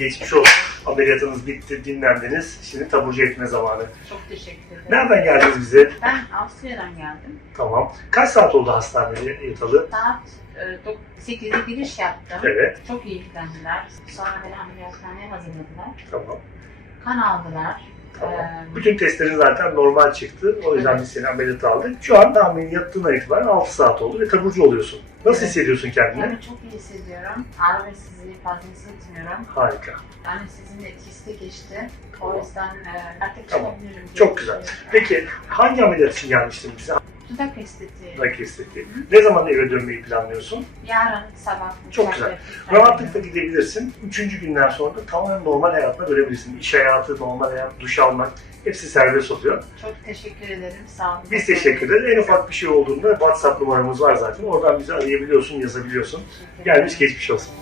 geçmiş olsun. Ameliyatınız bitti, dinlendiniz. Şimdi taburcu etme zamanı. Çok teşekkür ederim. Nereden geldiniz bize? Ben Avusturya'dan geldim. Tamam. Kaç saat oldu hastanede yatalı? Saat e, 8'de giriş yaptım. Evet. Çok iyi ilgilendiler. Sonra beni ameliyathaneye hazırladılar. Tamam. Kan aldılar. Bütün testlerin zaten normal çıktı. O yüzden Evet. biz seni ameliyata aldık. Şu anda ameliyatından itibaren 6 saat oldu ve taburcu oluyorsun. Nasıl Evet. hissediyorsun kendini? Kendimi çok iyi hissediyorum. Ağrı ve sızıyı fazla hissetmiyorum. Harika. Yani sizin etkisi de geçti. O yüzden artık Tamam. çıkabilirim. Çok güzel. Peki hangi ameliyat için gelmiştin bize? Dudak estetiği. Dudak estetiği. Ne zaman eve dönmeyi planlıyorsun? Yarın sabah. Çok güzel. Rahatlıkla gidebilirsin. Üçüncü günden sonra da tamamen normal hayatına dönebilirsin. İş hayatı, normal hayat, duş almak hepsi serbest oluyor. Çok teşekkür ederim. Sağ olun. Biz teşekkür ederiz. En ufak bir şey olduğunda WhatsApp numaramız var zaten. Oradan bizi arayabiliyorsun, yazabiliyorsun. Gelmiş geçmiş olsun.